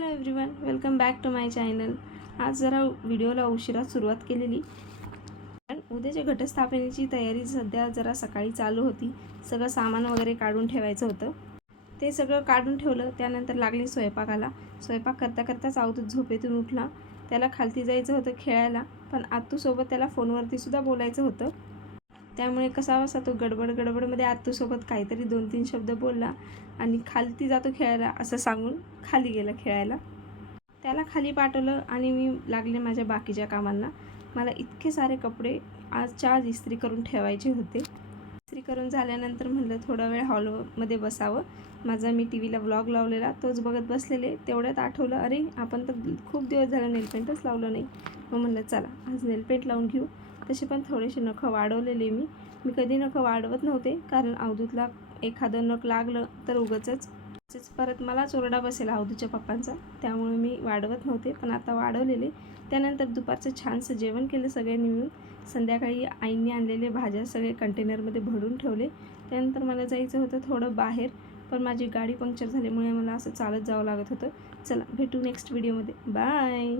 Hello everyone, welcome back to my channel. आज जरा व्हिडिओला उशिरा सुरुवात केलेली, पण उद्याच्या घटस्थापनेची तयारी सध्या जरा सकाळी चालू होती. सगळं सामान वगैरे काढून ठेवायचं होतं. ते सगळं काढून ठेवलं. त्यानंतर लागली स्वयंपाकाला. स्वयंपाक करता करताच अवधूत झोपेतून उठला. त्याला खालती जायचं होतं खेळायला, पण आत्तूसोबत त्याला फोनवरती सुद्धा बोलायचं होतं. त्यामुळे कसाबसा तो गडबडमध्ये आत्तूसोबत काहीतरी 2-3 शब्द बोलला आणि खालती जातो खेळायला असं सांगून खाली गेला खेळायला. त्याला खाली पाठवलं आणि मी लागले माझ्या बाकीच्या कामांना. मला इतके सारे कपडे आजच्या आज इस्त्री करून ठेवायचे होते. इस्त्री करून झाल्यानंतर म्हटलं थोडा वेळ हॉलमध्ये बसावं. मी टी व्हीला व्लॉग लावलेला तोच बघत बसलेले. तेवढ्यात आठवलं, अरे आपण तर खूप दिवस झालं नेलपेंटच लावलं नाही. मग म्हटलं चला आज नेलपेंट लावून घेऊ. तसे पण थोडेसे नखं वाढवलेले मी कधी नखं वाढवत नव्हते, कारण अवधूतला एखादं नख लागलं तर उगाचच परत मलाच ओरडा बसेल अवधूच्या पप्पांचा. त्यामुळे मी वाढवत नव्हते, पण आता वाढवलेले. त्यानंतर दुपारचं छानसं जेवण केलं सगळ्यांनी मिळून. संध्याकाळी आईंनी आणलेले भाज्या सगळे कंटेनरमध्ये भरून ठेवले. त्यानंतर मला जायचं होतं थोडं बाहेर, पण माझी गाडी पंक्चर झाल्यामुळे मला असं चालत जावं लागत होतं. चला भेटू नेक्स्ट व्हिडिओमध्ये. बाय.